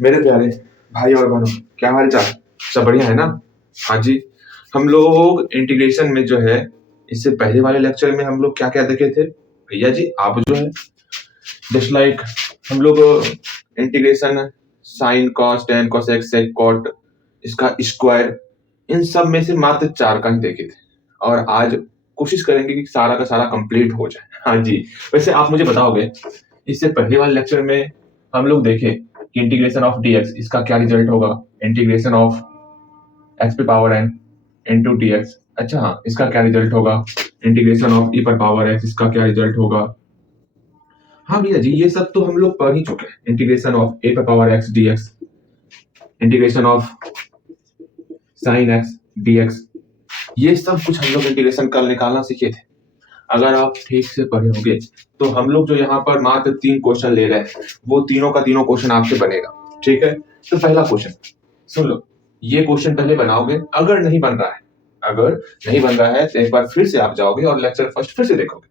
मेरे प्यारे भाई और बहनों, क्या हाल चाल? सब बढ़िया है ना? हाँ जी। हम लोग इंटीग्रेशन में जो है, इससे पहले वाले लेक्चर में हम लोग क्या क्या देखे थे भैया जी? आप जो है जस्ट लाइक हम लोग integration sine cos tan cosec sec cot इसका स्क्वायर, इन सब में से मात्र 4 का ही देखे थे। और आज कोशिश करेंगे कि सारा का सारा कंप्लीट हो जाए। हाँ जी। वैसे आप मुझे बताओगे, इससे पहले वाले लेक्चर में हम लोग देखे कि इंटीग्रेशन ऑफ dx इसका क्या रिजल्ट होगा, इंटीग्रेशन ऑफ x पे power n into D x. अच्छा हाँ, इसका क्या रिजल्ट होगा, इंटीग्रेशन ऑफ e पर पावर x इसका क्या रिजल्ट होगा। हाँ भैया जी, ये सब तो हम लोग पढ़ ही चुके हैं। इंटीग्रेशन ऑफ a पर power x dx, integration of sine x dx, ये सब कुछ हम लोग इंटीग्रेशन कल निकालना सीखे थे। अगर आप ठीक से पढ़े होंगे तो हम लोग जो यहाँ पर मात्र 3 क्वेश्चन ले रहे हैं, वो तीनों का तीनों क्वेश्चन आपसे बनेगा। ठीक है, तो पहला क्वेश्चन सुन लो। ये क्वेश्चन पहले बनाओगे, अगर नहीं बन रहा है तो एक बार फिर से आप जाओगे और लेक्चर फर्स्ट फिर से देखोगे।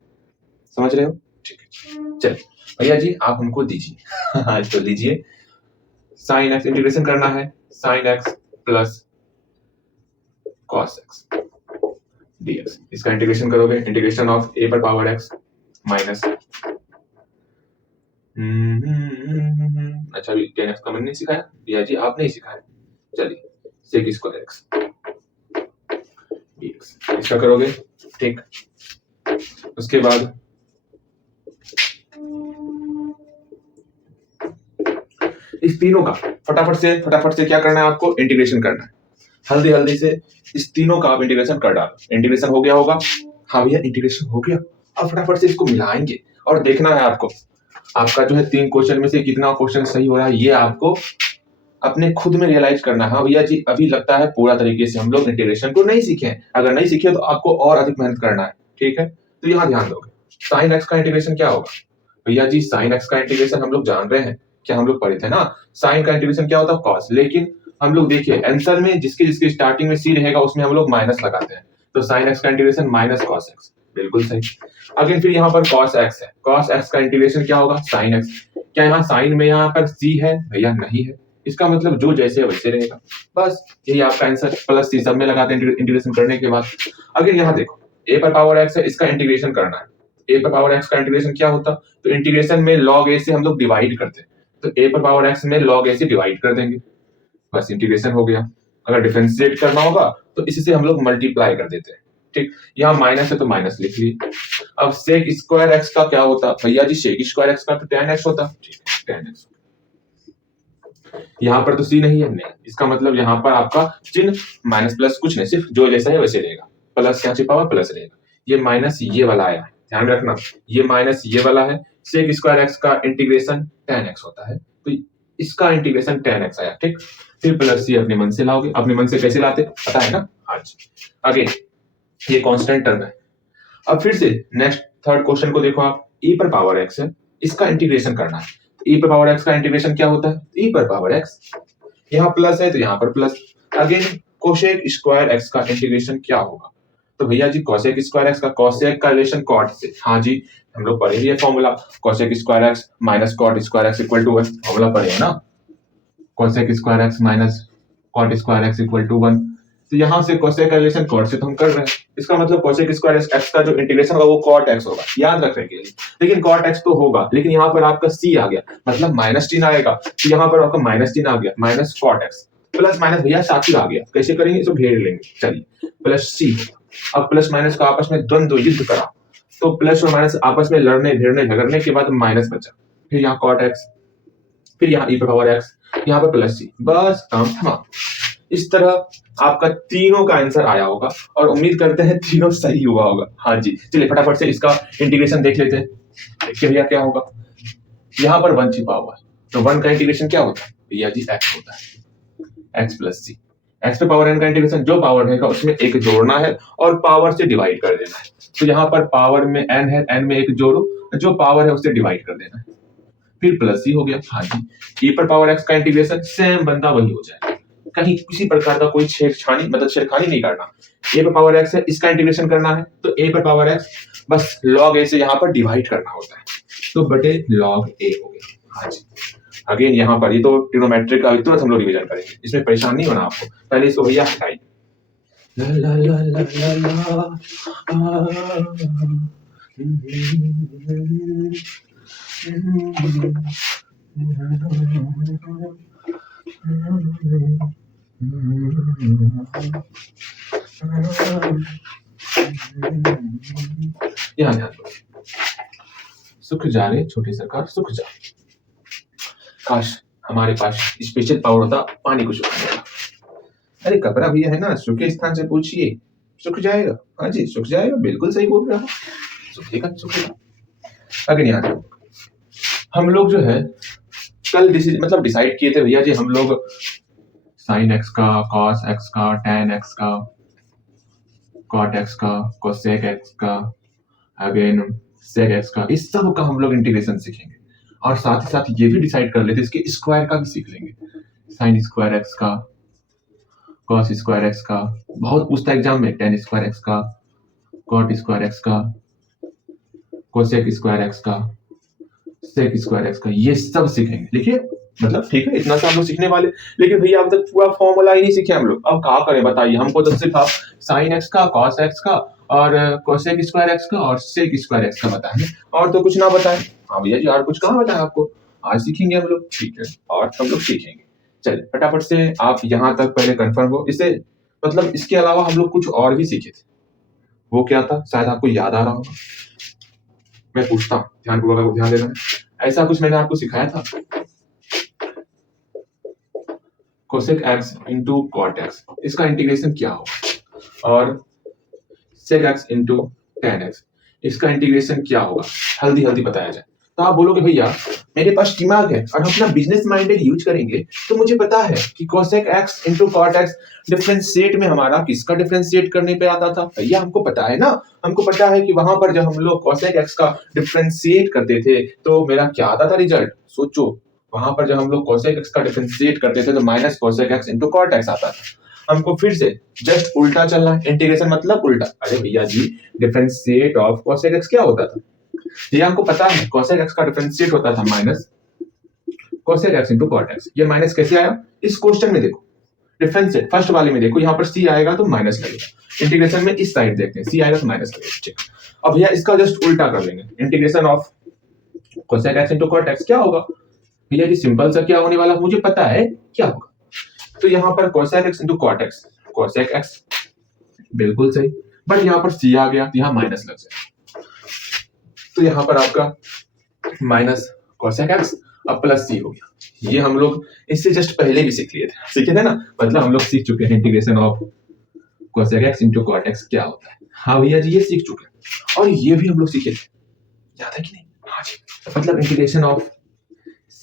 समझ रहे हो? ठीक है, चलिए भैया जी आप हमको दीजिए। आज तो लीजिए। साइन एक्स इंटीग्रेशन करना है, sign x plus cos x dx, इसका इंटीग्रेशन करोगे, इंटीग्रेशन ऑफ a पर पावर x माइनस अच्छा, अभी 10x का मैंने नहीं सिखाया भैया जी, आप नहीं सिखाया। चलिए सेक स्क्वायर x dx, इसका करोगे। ठीक, उसके बाद इस तीनों का फटाफट से क्या करना है आपको, इंटीग्रेशन करना है। हल्दी से इस तीनों का आप इंटीग्रेशन कर डालो। इंटीग्रेशन हो गया होगा? हाँ भैया इंटीग्रेशन हो गया। अब फटाफट से इसको मिलाएंगे और देखना है आपको, आपका जो है 3 क्वेश्चन में से कितना क्वेश्चन सही हो रहा है, ये आपको अपने खुद में रियलाइज करना है। हाँ भैया जी, अभी लगता है पूरा तरीके से हम लोग इंटीग्रेशन को नहीं सीखे हैं। अगर नहीं सीखे तो आपको और अधिक मेहनत करना है। ठीक है, तो यहाँ ध्यान दोगे। साइन एक्स का इंटीग्रेशन क्या होगा भैया जी? साइन एक्स का इंटीग्रेशन हम लोग जान रहे हैं, क्या हम लोग पढ़े थे ना, साइन का इंटीग्रेशन क्या होता है, कॉस। लेकिन हम लोग देखिए आंसर में जिसके जिसके स्टार्टिंग में सी रहेगा उसमें हम लोग माइनस लगाते हैं, तो साइन एक्स का इंटीग्रेशन माइनस कॉस एक्स, बिल्कुल सही। अगेन फिर यहाँ पर कॉस एक्स है, कॉस एक्स का इंटीग्रेशन क्या होगा, साइन एक्स। क्या यहाँ साइन में यहाँ पर सी है भैया? नहीं है। इसका मतलब जो जैसे है वैसे रहेगा, बस यही आपका आंसर। प्लस सी सब में लगाते हैं इंटीग्रेशन करने के बाद। अगर यहाँ देखो ए पर पावर एक्स है, इसका इंटीग्रेशन करना है। ए पर पावर एक्स का इंटीग्रेशन क्या होता, तो इंटीग्रेशन में लॉग ए से हम लोग डिवाइड करते हैं, तो ए पर पावर एक्स में लॉग ए से डिवाइड कर देंगे, बस इंटीग्रेशन हो गया। अगर डिफरेंशिएट करना होगा तो इससे हम लोग मल्टीप्लाई कर देते हैं। ठीक, यहाँ माइनस है तो माइनस लिख लिए। अब सेक स्क्वायर एक्स का क्या होता भैया जी? सेक स्क्वायर एक्स का तो tan x होता। ठीक है, tan x। यहाँ पर तो सी नहीं है, नहीं। इसका मतलब यहाँ पर आपका चिन्ह माइनस प्लस कुछ नहीं, सिर्फ जो जैसा है वैसे रहेगा। प्लस यहाँ छिपा हुआ प्लस रहेगा, ये माइनस ये वाला आया है, ध्यान रखना। ये माइनस ये वाला है। सेक स्क्वायर एक्स का इंटीग्रेशन tan x होता है, तो इसका इंटीग्रेशन tan x आया। ठीक, फिर प्लस सी अपने मन से लाओगे। अपने मन से कैसे लाते पता है ना? आज आगे ये कांस्टेंट टर्म है। अब फिर से नेक्स्ट थर्ड क्वेश्चन को देखो आप, e पर पावर x है, इसका इंटीग्रेशन करना है। e पर पावर x का इंटीग्रेशन क्या होता है, e पर पावर x, यहाँ प्लस है तो यहाँ पर plus. Again cosec square x का इंटीग्रेशन क्या होगा, तो भैया जी कोसेक स्क्वायर x का कोसेक का रिलेशन कॉट से। हाँ जी, हम लोग पढ़े ये formula, cosec square x minus cot square x equal to 1, formula पढ़े है ना, cosec square x minus cot square x equal to 1। तो यहाँ से कोसेक का रिलेशन कॉट से तो हम कर रहे हैं, इसका मतलब कोसेक स्क्वायर x का जो इंटीग्रेशन होगा वो कॉट x होगा, याद रखने के लिए। लेकिन कॉट x तो होगा, लेकिन यहाँ पर आपका c आ गया, मतलब माइनस चिन्ह आएगा, तो यहाँ पर आपका माइनस चिन्ह आ गया, minus cot x plus minus भैया साथ ही आ गया। कैसे करेंगे, इसको घेर लेंगे। चलिए प्लस c। अब प्लस माइनस का आपस में द्वंद्व युद्ध करा, तो प्लस और माइनस आपस में लड़ने भिड़ने झगड़ने के बाद माइनस बचा, फिर यहाँ कॉट x, फिर यहाँ e पर पावर x, यहाँ पर प्लस c, बस काम थमा। इस तरह आपका तीनों का आंसर आया होगा और उम्मीद करते हैं तीनों सही हुआ होगा। हाँ जी, चलिए फटाफट से इसका इंटीग्रेशन देख लेते हैं। देखिए भैया क्या होगा, यहाँ पर 1 छिपा हुआ है, तो 1 का इंटीग्रेशन क्या होता है भैया जी? x होता है, x प्लस सी। x पे पावर n का इंटीग्रेशन, जो पावर रहेगा उसमें एक जोड़ना है और पावर से डिवाइड कर देना है। तो यहाँ पर पावर में n है, n में एक जोड़ो, जो पावर है उससे डिवाइड कर देना है, फिर प्लस सी हो गया। हाँ जी, e पर पावर x का इंटीग्रेशन सेम बंदा वही हो जाएगा, कहीं किसी प्रकार का कोई छेड़छाड़ी मतलब छेड़खानी नहीं करना। a पर पावर x है, इसका इंटीग्रेशन करना है, तो a पर पावर x बस log a से यहाँ पर डिवाइड करना होता है, तो बटे log a हो गया। हाँ जी, अगेन यहाँ पर ये तो ट्रिग्नोमेट्रिक का तुरंत हम लोग रिवीजन करेंगे, इसमें परेशान नहीं होना आपको, पहले इसको भैया हटाइए। ला ला ला ला ला ला यहाँ ध्यान दो, सुख जा रे छोटी सरकार सुख जा। काश हमारे पास स्पेशल पावर होता पानी को सुखाने का। अरे कपड़ा भैया है ना, सूखे स्थान से पूछिए, सूख जाएगा। हाँ जी सूख जाएगा, बिल्कुल सही बोल रहा हूँ, सूखेगा सूखेगा। अगर यहाँ हम लोग जो है कल मतलब डिसाइड किए थे भैया जी, हम लोग साइन एक्स का, कॉस एक्स का, टैन एक्स का, कॉट एक्स का, कोसेक एक्स का, अगेन सेक एक्स का, इस सब का हम लोग इंटीग्रेशन सीखेंगे। और साथ ही साथ ये भी डिसाइड कर लेते इसके स्क्वायर का भी सीख लेंगे, साइन स्क्वायर एक्स का, कॉस स्क्वायर एक्स का, बहुत पूछता है एग्जाम में, टेन स्क्वायर एक्स का, कॉट स्क्वायर एक्स का, कोसेक स्क्वायर एक्स का, सेक स्क्वायर एक्स का, ये सब सीखेंगे। देखिए मतलब ठीक है, इतना सा हम लोग सीखने वाले, लेकिन भैया अब तक पूरा फॉर्मूला ही नहीं सीखे हम लोग। अब क्या करें बताइए, हमको तो सिर्फ आप साइन एक्स का, कॉस एक्स का और कोसेक स्क्वायर एक्स का और सेक स्क्वायर एक्स का बताएं, और तो कुछ ना बताएं। हाँ भैया जी और कुछ कहाँ बताएं आपको, आज सीखेंगे हम लोग, ठीक है और हम लोग सीखेंगे। चलिए फटाफट से आप यहाँ तक पहले कंफर्म हो। इससे मतलब इसके अलावा हम लोग कुछ और भी सीखे थे, वो क्या था शायद आपको याद आ रहा होगा, मैं पूछता हूँ, ध्यानपूर्वक आपको ध्यान देना है। ऐसा कुछ मैंने आपको सिखाया था, cosec x into cot x, इसका इंटीग्रेशन क्या होगा, और sec x into tan x, इसका इंटीग्रेशन क्या होगा, हल्दी हल्दी बताया जाए। तो आप बोलोगे भैया मेरे पास दिमाग है और हम अपना बिजनेस माइंडेड यूज करेंगे, तो मुझे पता है कि cosec x into cot x differentiate में हमारा किसका डिफरेंशिएट करने पे आता था। भैया हमको पता है ना, हमको पता है कि वहां पर जब हम लोग कोसेक एक्स का डिफरेंशिएट करते थे तो मेरा क्या आता था रिजल्ट, सोचो वहां पर जब हम लोग कोसेक एक्स का डिफरेंशिएट करते थे तो minus cosec x into cot x आता था। हमको फिर से जस्ट उल्टा चलना है, इंटीग्रेशन मतलब उल्टा। अरे भैया जी डिफरेंशिएट ऑफ कोसेक एक्स क्या होता था, ये हमको पता है, कोसेक एक्स का डिफरेंशिएट होता था minus cosec x into cot x. ये माइनस कैसे आया, इस क्वेश्चन में देखो, डिफरेंशिएट फर्स्ट वाले में देखो, यहाँ पर सी आएगा तो माइनस लगेगा, इंटीग्रेशन में इस साइड देखते हैं, सी आएगा तो माइनस लगेगा। ठीक, अब भैया इसका जस्ट उल्टा कर लेंगे, integration of cosec x into cot x क्या होगा। भैया जी सिंपल सा क्या होने वाला मुझे पता है क्या होगा, तो यहाँ पर cosec x into cot x, cosec x बिल्कुल सही, बट यहाँ पर सी आ गया तो यहाँ माइनस लग जाएगा, तो यहाँ पर आपका माइनस कोसेक एक्स अब प्लस सी हो गया। ये हम लोग इससे जस्ट पहले भी सीखे थे ना, मतलब हम लोग सीख चुके हैं integration of cosec x into cot x क्या होता है। हाँ भैया जी ये सीख चुके हैं, और ये भी हम लोग सीखे थे, याद है कि नहीं। हाँ जी, मतलब integration of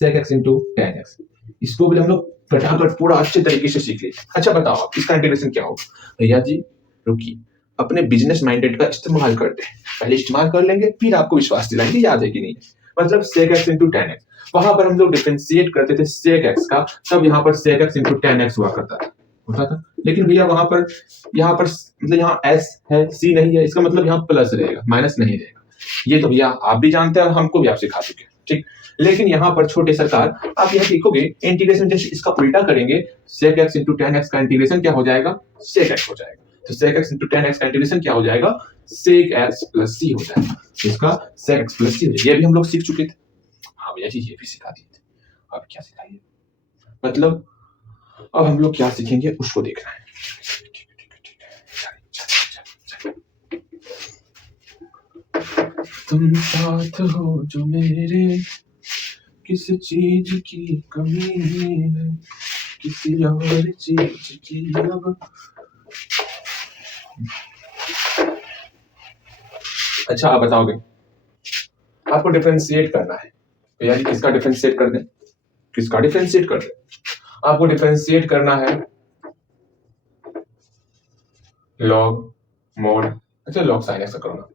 sec x into tan x, इसको भी हम लोग फटाफट पूरा अच्छे तरीके से सीख लिए। अच्छा बताओ आप इसका इंटीग्रेशन क्या होगा। भैया जी रुकिए, अपने बिजनेस माइंडेड का इस्तेमाल करते हैं, पहले इस्तेमाल कर लेंगे फिर आपको विश्वास दिलाएंगे, याद है कि नहीं। मतलब sec x into tan x, वहां पर हम लोग डिफरेंशिएट करते थे सेक एक्स का, तब यहाँ पर sec x into tan x हुआ करता था, होता था। लेकिन भैया वहां पर यहाँ पर मतलब यहाँ एस है सी नहीं है, इसका मतलब यहाँ प्लस रहेगा माइनस नहीं रहेगा। ये तो भैया आप भी जानते हैं और हमको भी आप सिखा चुके हैं, ठीक। लेकिन यहाँ पर छोटे सरकार आप यहाँ देखोगे इंटीग्रेशन जैसे इसका उल्टा करेंगे, sec x into tan x का इंटीग्रेशन क्या हो जाएगा, सेक एक्स हो जाएगा। तो sec x into tan x का इंटीग्रेशन क्या हो जाएगा, सेक एक्स प्लस सी हो जाएगा, इसका सेक एक्स प्लस सी हो जाएगा। ये भी हम लोग सीख चुके थे। हाँ भैया जी ये भी सिखा दिए थे, अब क्या सिखाइए, मतलब अब हम लोग क्या सीखेंगे उसको देखना है। तुम साथ हो जो मेरे, किस चीज की कमी है, किसी और चीज की अब। अच्छा आप बताओगे आपको डिफरेंशिएट करना है, तो यार किसका डिफरेंशिएट कर दें, किसका डिफरेंशिएट कर दें, आपको डिफरेंशिएट करना है लॉग मोड। अच्छा लॉग साइन एक्स करो ना,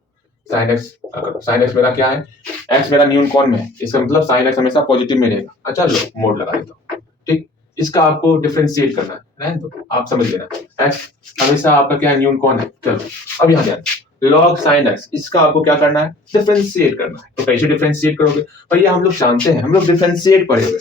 साइन एक्स करो, साइन एक्स मेरा क्या है, एक्स मेरा न्यून कौन में है, इसका मतलब साइन एक्स हमेशा पॉजिटिव में रहेगा। अच्छा लो मोड लगा देता हूँ, ठीक। इसका आपको डिफरेंशिएट करना है तो आप समझ लेना, एक्स हमेशा आपका क्या है, न्यून कौन है। चलो अब यहाँ ध्यान, लॉग साइन एक्स, इसका आपको क्या करना है, डिफरेंशिएट करना है। तो कैसे डिफरेंशिएट करोगे भैया, हम लोग जानते हैं, हम लोग डिफरेंशिएट पढ़े हुए,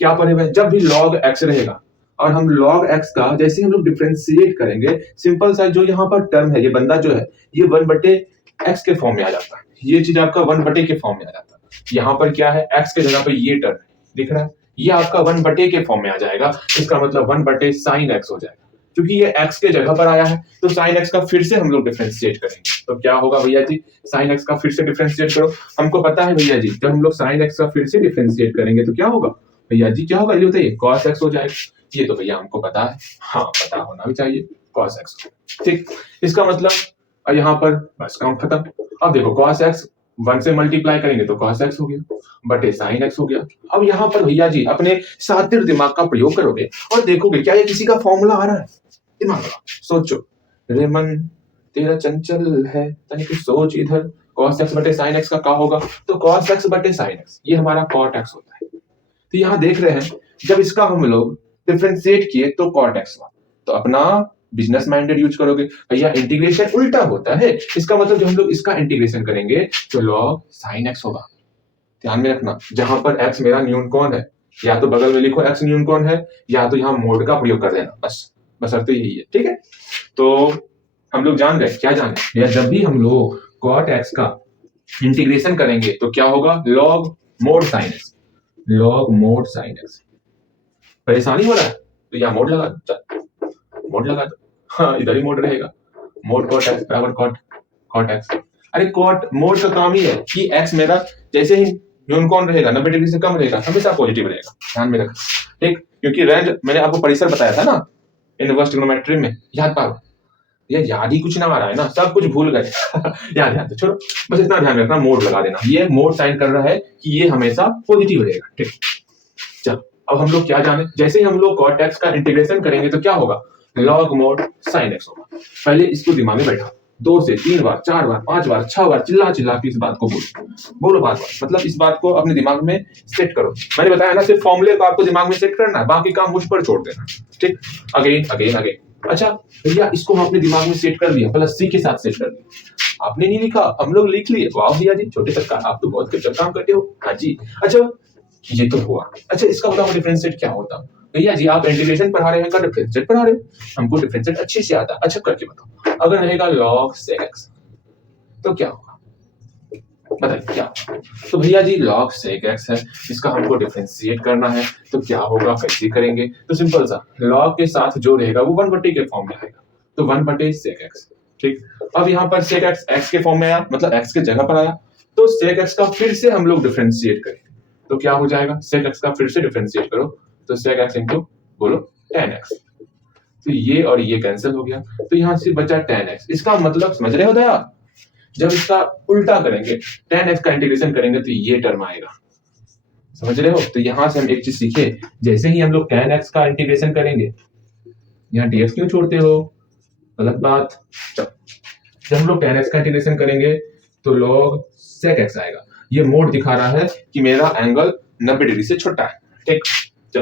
क्या पढ़े हुए हैं, जब भी log x रहेगा और हम log x का जैसे हम लोग डिफरेंशिएट करेंगे, सिंपल सा जो यहाँ पर टर्म है, ये बंदा जो है ये 1/x के फॉर्म में आ जाता है, ये चीज आपका 1/a के फॉर्म में आ जाता है। यहाँ पर क्या है, x के जगह पे ये टर्म दिख रहा है, ये आपका 1/a के फॉर्म में आ जाएगा, इसका मतलब 1/sin x हो जाएगा। क्योंकि ये x के जगह पर आया है तो sin x का फिर से हम लोग डिफरेंशिएट करेंगे, तो क्या होगा भैया जी, sin x का फिर से डिफरेंशिएट करो। हमको पता है भैया जी, जब हम लोग sin x का फिर से डिफरेंशिएट करेंगे तो क्या होगा भैया जी, क्या होगा ये बताइए, cos x हो जाएगा। ये तो भैया हमको पता है, हाँ पता होना भी चाहिए, cos x। ठीक, इसका मतलब यहाँ पर बस काम खत्म। अब देखो cos x 1 से मल्टीप्लाई करेंगे तो cos x हो गया बटे sin x हो गया। अब यहाँ पर भैया जी अपने सातिर दिमाग का प्रयोग करोगे और देखोगे क्या ये किसी का फॉर्मूला आ रहा है, दिमाग लगा सोचो, रेमन तेरा चंचल है तनिक सोच इधर, cos x बटे sin x का क्या होगा, तो cos x बटे sin x ये हमारा cot x होता है। तो यहाँ देख रहे हैं जब इसका हम लोग डिफरेंशिएट किए तो cot x हुआ, तो अपना बिजनेस माइंडेड यूज करोगे भैया, इंटीग्रेशन उल्टा होता है, इसका मतलब जब हम लोग इसका इंटीग्रेशन करेंगे तो log sin x होगा। ध्यान में रखना, जहां पर x मेरा न्यूनकोण है, या तो बगल में लिखो x न्यूनकोण है, या तो यहाँ मोड का प्रयोग कर देना, बस अर्थ यही है। ठीक है, तो हम लोग जान गए, क्या जान गए, जब भी हम लोग cot x का इंटीग्रेशन करेंगे तो क्या होगा, log mod sin x, log mod sin x। परेशानी हो रहा है तो या मोड लगा दो, हाँ इधर ही मोड रहेगा, मोड cot x बराबर cot x। अरे cot मोड का काम ही है कि x मेरा जैसे ही न्यूनकोण रहेगा 90 डिग्री से कम रहेगा हमेशा पॉजिटिव रहेगा, ध्यान में रखना। ठीक, क्योंकि रेंज मैंने आपको परिसर बताया था ना इनवर्स ट्रिग्नोमेट्री में, याद पाओ, ये याद ही कुछ ना आ रहा है ना, सब कुछ भूल गए याद छोड़ो, बस इतना ध्यान रखना, मोड लगा देना, ये मोड साइन कर रहा है कि ये हमेशा पॉजिटिव रहेगा। ठीक, चलो अब हम लोग क्या जाने, जैसे ही हम लोग cot x का इंटीग्रेशन करेंगे तो क्या होगा, log mod sin x होगा। पहले इसको दिमाग में बैठा, 2 से 3 बार 4 बार 5 बार 6 बार चिल्ला चिल्ला के इस बात को बोलो बार, मतलब इस बात को अपने दिमाग में सेट करो। मैंने बताया ना, सिर्फ फॉर्मूले को आपको दिमाग में सेट करना है, बाकी काम मुझ पर छोड़ देना। ठीक, अगेन। अच्छा भैया इसको हम अपने दिमाग में सेट कर दिया, प्लस c के साथ सेट कर दिया, आपने नहीं लिखा, हम लोग लिख लिए, वाह भैया जी छोटे सरकार, आप तो बहुत काम करते हो। हाँ जी, अच्छा ये तो हुआ। अच्छा इसका बताओ डिफरेंशिएट क्या होता, भैया जी आप इंटीग्रेशन पढ़ा रहे हैं का डिफरेंशिएट पढ़ा रहे हैं, हमको डिफरेंशिएट अच्छे से आता है। अच्छा करके बताओ, अगर रहेगा log sec x तो क्या होगा, बताइए क्या होगा। तो भैया जी log sec x है, इसका हमको डिफरेंशिएट करना है, तो क्या होगा, कैसे करेंगे, तो सिंपल सा log के साथ जो रहेगा वो 1/a के फॉर्म में आएगा, तो 1/sec x। ठीक, अब यहाँ पर sec x x के फॉर्म में आया, मतलब x के जगह पर आया, तो sec x का फिर से हम लोग डिफरेंशिएट करेंगे तो क्या हो जाएगा, sec x का फिर से डिफरेंशिएट करो तो sec x इनटू बोलो tan x, तो ये और ये कैंसिल हो गया, तो यहाँ से बचा tan x। इसका मतलब समझ रहे हो दया, जब इसका उल्टा करेंगे tan x का इंटीग्रेशन करेंगे तो ये टर्म आएगा, समझ रहे हो। तो यहाँ से हम एक चीज सीखे, जैसे ही हम लोग tan x का इंटीग्रेशन करेंगे, यहाँ dx क्यों छोड़ते हो, गलत बात। जब हम लोग tan x का इंटीग्रेशन करेंगे तो log sec x आएगा, ये मोड दिखा रहा है कि मेरा एंगल 90 डिग्री से छोटा है। ठीक, चल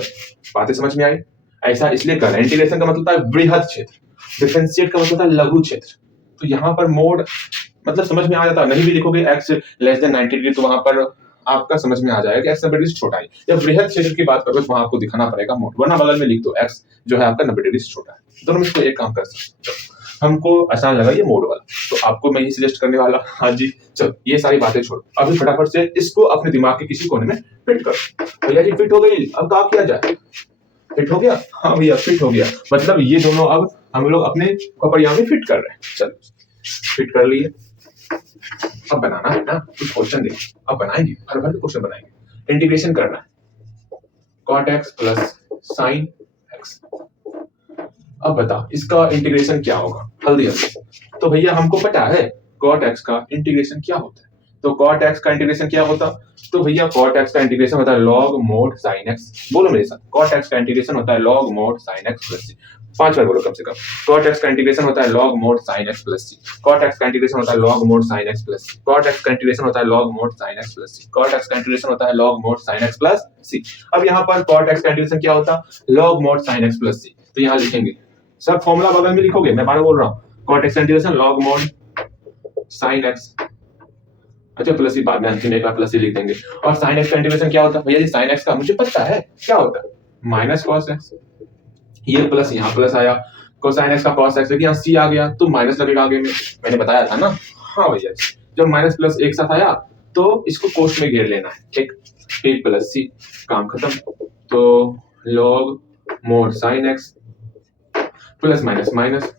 बातें समझ में आई। ऐसा इसलिए कर रहे हैं, इंटीग्रेशन का मतलब होता है बृहद क्षेत्र, डिफरेंशिएट का मतलब होता है लघु क्षेत्र। तो यहाँ पर मोड मतलब समझ में आ जाता है, नहीं भी लिखोगे x लेस देन 90 डिग्री तो वहां पर आपका समझ में आ जाएगा कि x 90 डिग्री से छोटा है। जब बृहद क्षेत्र की बात करोगे तो वहां आपको दिखाना पड़ेगा मोड, वरना बगल में लिख दो x जो है आपका 90 डिग्री से छोटा है। दोनों में से एक काम कर सकते हो, हमको आसान लगा ये मोड वाला, तो आपको मैं ये सजेस्ट करने वाला। हाँ जी, चलो ये सारी बातें छोड़ो, अभी फटाफट से इसको अपने दिमाग के किसी कोने में फिट करो। भैया जी फिट हो गई, अब क्या किया जाए, फिट हो गया, हाँ भैया फिट हो गया, मतलब ये दोनों अब हम लोग अपने कपड़िया में फिट कर रहे हैं। चलो फिट कर लिए, अब बनाना है ना कुछ क्वेश्चन दे, अब बनाएंगे, हर बार क्वेश्चन बनाएंगे, इंटीग्रेशन करना है cot x plus sin x। अब बता इसका इंटीग्रेशन क्या होगा, जल्दी तो भैया हमको पता है cot x का इंटीग्रेशन क्या होता है, तो cot x का इंटीग्रेशन क्या होता, तो भैया cot x का इंटीग्रेशन होता है log mod sin x। बोलो मेरे साथ, cot x का इंटीग्रेशन होता है log mod sin x plus c। 5 बार बोलो कम से कम, cot x का इंटीग्रेशन होता है log mod sin x plus c, cot x का इंटीग्रेशन होता है log mod sin x plus c, cot x का इंटीग्रेशन होता है log mod sin x plus c, cot x का इंटीग्रेशन होता है log mod sin x plus c। अब यहाँ पर cot x का इंटीग्रेशन क्या होता है log mod sin x plus c, तो यहाँ लिखेंगे सब फॉर्मूला बगल में लिखोगे, मैं बार बोल रहा हूँ, cot x का integration log mod sin x अच्छा प्लस सी बाद में अंतिम एक बार प्लस सी लिख देंगे। और साइन एक्स का इंटीग्रेशन क्या होता है भैया जी? साइन एक्स का मुझे पता है क्या होता है, माइनस कॉस एक्स। ये प्लस यहाँ प्लस आया, कोसाइन एक्स का कॉस एक्स, यहाँ सी आ गया तो माइनस लगेगा आगे में, मैंने बताया था ना। हाँ भैया जब माइनस प्लस एक साथ आया तो इसको कोष्ट में घेर लेना है, ठीक। फिर प्लस सी, काम खत्म। तो log mod sine x plus minus minus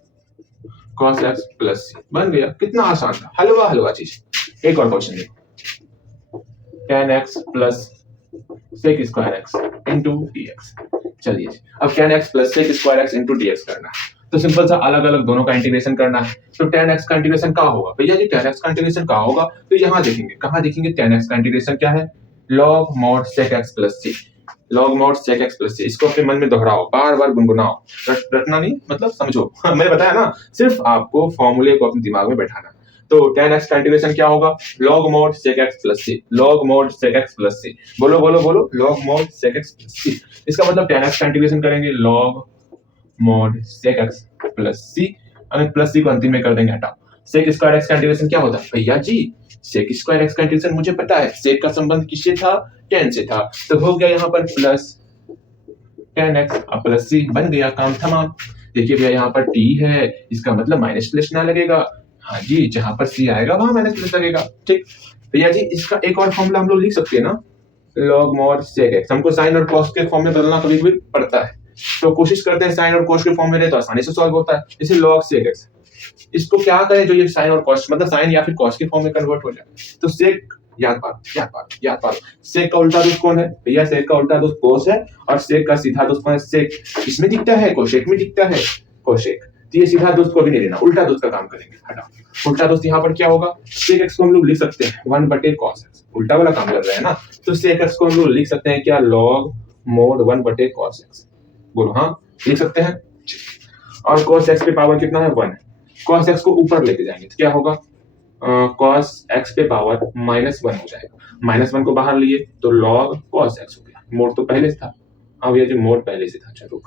cos x plus c बन गया। कितना आसान था, हलवा हलवा चीज। एक और क्वेश्चन देखो, tan x plus sec square x into D x. चलिए अब tan x plus sec square x into D x करना है, तो सिंपल सा अलग अलग दोनों का इंटीग्रेशन करना है। तो tan x का इंटीग्रेशन क्या होगा भैया जी? tan x का इंटीग्रेशन क्या होगा? तो यहाँ देखेंगे, कहाँ देखेंगे? tan x का इंटीग्रेशन क्या है? log mod sec x plus c, log mod sec x plus c। इसको अपने मन में दोहराओ, बार बार गुनगुनाओ, रटना नहीं, मतलब समझो। मैंने बताया ना, सिर्फ आपको फॉर्मूले को अपने दिमाग में बैठाना। तो tan x का इंटीग्रेशन क्या होगा? log mod sec x plus c, log mod sec x plus c। बोलो बोलो बोलो, log mod sec x plus c। इसका मतलब tan x का इंटीग्रेशन करेंगे log mod sec x plus c, और प्लस c को अंतिम में कर देंगे हटाओ। sec स्क्वायर x का इंटीग्रेशन क्या होता है भैया जी? sec स्क्वायर x का इंटीग्रेशन मुझे पता है, sec का संबंध किससे था? tan से था, तो हो गया यहाँ पर plus tan x plus c, बन गया, काम तमाम। देखिए भैया यहाँ पर t है, इसका मतलब माइनस प्लस ना लगेगा। हाँ जी, जहां पर सी आएगा वहां माइनस प्लस लगेगा, ठीक। भैया जी इसका एक और फॉर्मूला हम लोग लिख सकते हैं ना, log mod sec x। हमको साइन और कॉस के फॉर्म में बदलना कभी भी पड़ता है, तो कोशिश करते हैं साइन और कॉस के फॉर्म में रहे तो आसानी से सॉल्व होता है। जैसे log sec x, इसको क्या करें जो ये साइन और कॉस, मतलब साइन या फिर कॉस के फॉर्म में कन्वर्ट हो जाए। तो sec, याद पालो sec का उल्टा दोस्त कौन है भैया? sec का उल्टा दोस्त cos है, और sec का सीधा दोस्त कौन है? sec। इसमें दिखता है cosec में दिखता है cosec, तो ये सीधा दोस्त को भी नहीं लेना, उल्टा दोस्त का काम करेंगे। हटाओ, उल्टा दोस्त यहाँ पर क्या होगा? sec x को हम लोग लिख सकते हैं 1/cos x, उल्टा वाला काम कर रहे हैं ना, तो sec x को हम लोग लिख सकते हैं क्या? log mod 1/cos x। बोलो हाँ, लिख सकते हैं। और cos x पे पावर कितना है? 1 है। cos x को ऊपर लेके जाएंगे तो क्या होगा? cos x पे पावर -1 हो जाएगा। -1 को बाहर लिए तो log cos x हो गया। मोड तो पहले से था, अब ये जो मोड पहले से था, चलो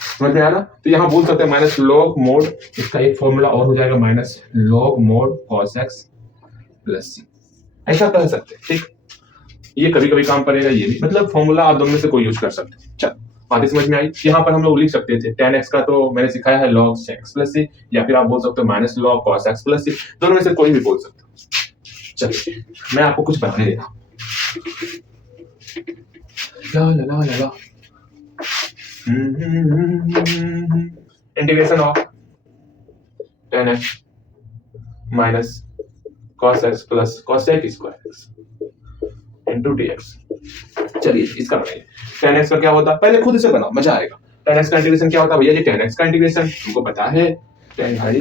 समझ में आ रहा? तो यहाँ बोल सकते हैं माइनस लॉग मोड, इसका एक फॉर्मूला और हो जाएगा minus log mod cos x plus c, ऐसा कह सकते हैं, ठीक। ये कभी कभी काम पड़ेगा, ये भी मतलब फॉर्मूला आप दोनों में से कोई यूज कर सकते हैं। चल बातें समझ में आई? यहाँ पर हम लोग लिख सकते थे tan x का तो मैंने सिखाया है log sec x plus c, या फिर आप बोल सकते हो minus log cos x plus c, दोनों में से कोई भी बोल सकते हो। चलिए मैं आपको कुछ बनाने दे रहा हूँ। ला ला ला ला, integration of tan x minus cos x plus cosec square x into dx। चलिए इसका बनाइए। tan x का क्या होता है, पहले खुद से बनाओ, मजा आएगा। tan x का इंटीग्रेशन क्या होता है भैया जी? tan x का इंटीग्रेशन तुमको पता है, tan भाई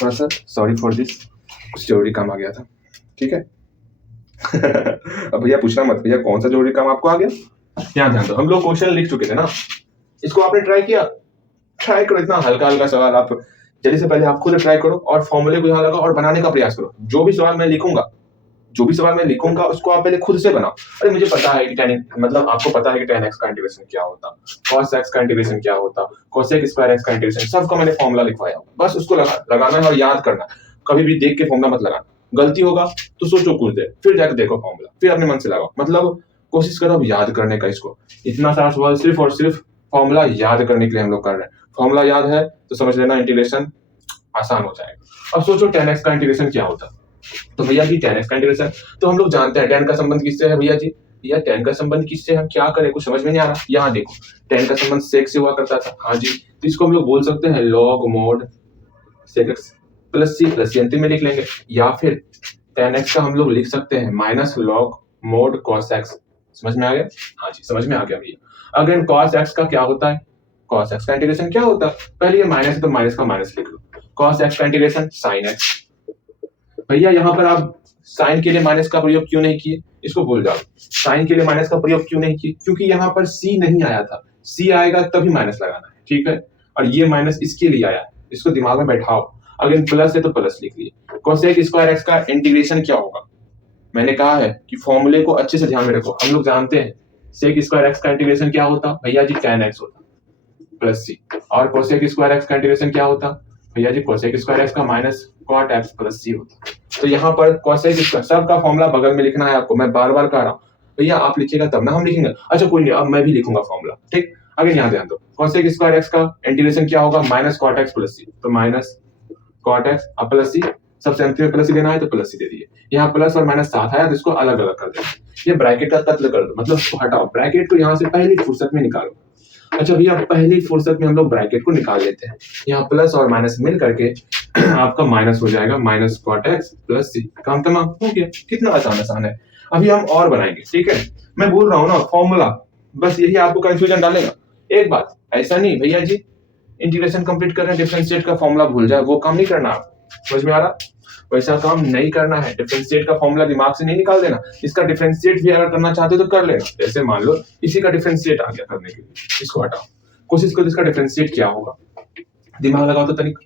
थोड़ा सा सॉरी फॉर दिस, कुछ जरूरी काम आ गया था, ठीक है। अब भैया पूछना मत भैया कौन सा जरूरी काम आपको आ गया। यहाँ ध्यान दो, हम लोग क्वेश्चन लिख चुके थे ना, इसको आपने ट्राई किया? ट्राई करो, इतना हल्का हल्का सवाल आप जल्दी से पहले आप खुद ट्राई करो और फॉर्मूले को यहाँ लगाओ और बनाने का प्रयास करो। जो भी सवाल मैं लिखूंगा उसको आप पहले खुद से बनाओ। अरे मुझे पता है कि मतलब आपको पता है कि tan x का इंटीग्रेशन क्या होता, cos x का इंटीग्रेशन क्या होता, cosec स्क्वायर x का इंटीग्रेशन, सबका मैंने फॉर्मूला लिखवाया, बस उसको लगाना है और याद करना। कभी भी देख के फॉर्मूला मत लगाना, गलती होगा तो सोचो कुछ देर, फिर जाकर देखो फॉर्मूला, फिर अपने मन से लगाओ। मतलब कोशिश करो अब याद करने का इसको। इतना सारा सवाल सिर्फ और सिर्फ फॉर्मूला याद करने के लिए हम लोग कर रहे हैं। फॉर्मूला याद है तो समझ लेना इंटीग्रेशन आसान हो जाएगा। अब सोचो tan x का इंटीग्रेशन क्या होता, तो भैया जी tan x का इंटीग्रेशन तो हम लोग जानते हैं tan का संबंध किससे है भैया जी? भैया tan का संबंध किससे है, क्या करें, कुछ समझ में नहीं आ रहा। यहाँ देखो tan का संबंध sec से हुआ करता था, हाँ जी, तो इसको हम लोग बोल सकते हैं log mod sec x plus c अंतिम में लिख लेंगे, या फिर tan x का हम लोग लिख सकते हैं minus log mod cos x। समझ में आ गया? हाँ जी समझ में आ गया भैया। अगेन cos x का क्या होता है? cos x का इंटीग्रेशन क्या होता है? पहले ये माइनस है तो माइनस का माइनस लिख लो। cos x का इंटीग्रेशन sin x। भैया यहाँ पर आप साइन के लिए माइनस का प्रयोग क्यों नहीं किए? इसको भूल जाओ, साइन के लिए माइनस का प्रयोग क्यों नहीं किए? क्योंकि यहाँ पर सी नहीं आया था, सी आएगा तभी माइनस लगाना है, ठीक है। और ये माइनस इसके लिए आया, इसको दिमाग में बैठाओ। अगर प्लस है तो प्लस लिख लिए। cosec स्क्वायर x का इंटीग्रेशन क्या होगा? मैंने कहा है कि फॉर्मूले को अच्छे से ध्यान में रखो। हम लोग जानते हैं sec स्क्वायर x का इंटीग्रेशन क्या होता भैया जी? tan x होता प्लस सी। और cosec स्क्वायर x का इंटीग्रेशन क्या होता? भैया जी cosec स्क्वायर एक्स का minus cot x plus c होता है। तो यहाँ पर cosec स्क्वायर सब का फॉर्मूला बगल में लिखना है आपको, मैं बार बार कह रहा हूँ भैया, आप लिखिएगा तब ना हम लिखेंगे। अच्छा कोई नहीं, अब मैं भी लिखूंगा फॉर्मूला, ठीक। अगर यहाँ ध्यान दो, cosec स्क्वायर एक्स का इंटीग्रेशन क्या होगा, minus cot x plus c, तो माइनस cot x अब प्लस c, सब सेंथ में प्लस ही देना है तो प्लस ही दे दिए। यहाँ प्लस और माइनस साथ आया तो इसको अलग अलग कर देना। ये ब्रैकेट का कत्ल कर दो, मतलब उसको हटाओ, ब्रैकेट को यहाँ से पहली फुर्सत में निकालो। अच्छा भैया पहली फुर्सत में हम लोग ब्रैकेट को निकाल लेते हैं, यहाँ प्लस और माइनस मिल करके आपका माइनस हो जाएगा, minus cot x plus c, काम तमाम हो गया। कितना आसान है। अभी हम और बनाएंगे, ठीक है। मैं बोल रहा हूँ ना फॉर्मूला, बस यही आपको कंफ्यूजन डालेगा। एक बात, ऐसा नहीं भैया जी इंटीग्रेशन कंप्लीट कर रहे हैं डिफरेंशिएट का फॉर्मूला भूल जाए, वो काम नहीं करना। आप समझ में आ रहा, वैसा काम नहीं करना है। डिफरेंशिएट का फॉर्मूला दिमाग से नहीं निकाल देना, इसका डिफरेंशिएट भी अगर करना चाहते हो तो कर लेना। जैसे मान लो इसी का डिफरेंशिएट आ गया करने के लिए, इसको हटाओ, कोशिश करो इसका डिफरेंशिएट क्या होगा, दिमाग लगाओ तो तनिक,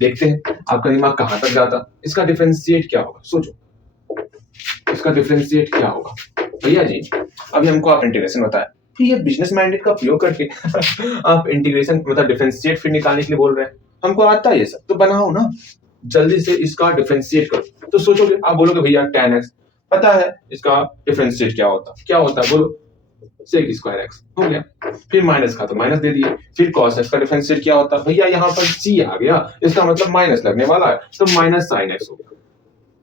देखते हैं आपका दिमाग कहां तक जाता। इसका डिफरेंशिएट क्या होगा, सोचो इसका डिफरेंशिएट क्या होगा। भैया जी अभी हमको आप इंटीग्रेशन बताया, फिर ये बिजनेस माइंडेड का प्रयोग करके आप इंटीग्रेशन मतलब डिफरेंशिएट फिर निकालने के लिए बोल रहे हैं, हमको आता है ये सब, तो बनाओ ना जल्दी से इसका डिफरेंशिएट करो। तो सोचोगे, आप बोलोगे भैया tan x पता है, इसका डिफरेंशिएट क्या होता है बोलो, sec स्क्वायर एक्स हो गया, फिर माइनस का तो माइनस दे दिए, फिर cos x का डिफरेंशिएट क्या होता है भैया, यहाँ पर c आ गया, इसका मतलब माइनस लगने वाला है तो माइनस sin x हो गया।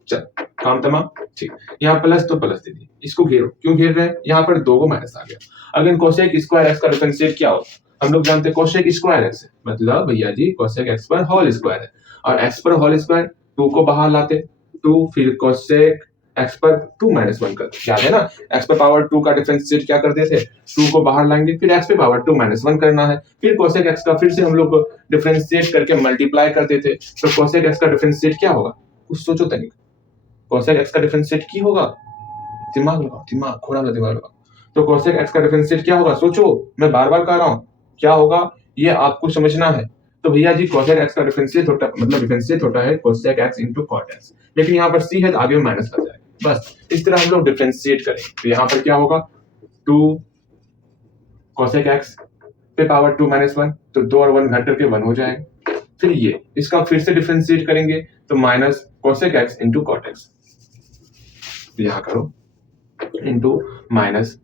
चल काम तमाम, ठीक। यहाँ प्लस तो प्लस दे दिए, इसको घेरो, क्यों घेर रहे हैं, यहाँ पर दो को माइनस आ गया। अगर cosec स्क्वायर एक्स का डिफरेंशिएट क्या होता है, हम लोग जानते हैं cosec स्क्वायर एक्स है, मतलब भैया जी cosec एक्स पर होल स्क्वायर है, और x पर होल स्क्वायर 2 को बाहर लाते 2, फिर cosec x पर 2 माइनस 1 कर, याद है ना, x पर पावर 2 का डिफरेंशिएट क्या करते थे, 2 को बाहर लाएंगे, फिर x पे पावर 2 माइनस 1 करना है, फिर cosec x का फिर से हम लोग डिफरेंशिएट करके मल्टीप्लाई करते थे, तो cosec x का डिफरेंशिएट क्या होगा, कुछ सोचो तनिक, cosec x का डिफरेंशिएट की होगा, दिमाग लगाओ, दिमाग खोला लो, दिमाग लगाओ। तो cosec x का डिफरेंशिएट क्या होगा, सोचो, मैं बार बार कह रहा हूँ क्या होगा ये आपको समझना है। तो भैया जी cosec x का डिफरेंशिएट होता है, मतलब डिफरेंशिएट होता है cosec x into cot x, लेकिन यहाँ पर c है तो आगे में माइनस लग जाएगा, बस इस तरह हम लोग डिफरेंशिएट करेंगे। तो यहाँ पर क्या होगा 2 cosec x पे पावर 2 माइनस 1, तो 2 और 1 घट करके 1 हो जाएगा। फिर ये इसका फिर से डिफरेंशिएट करेंगे तो minus cosec x into cot x, यहाँ करो into minus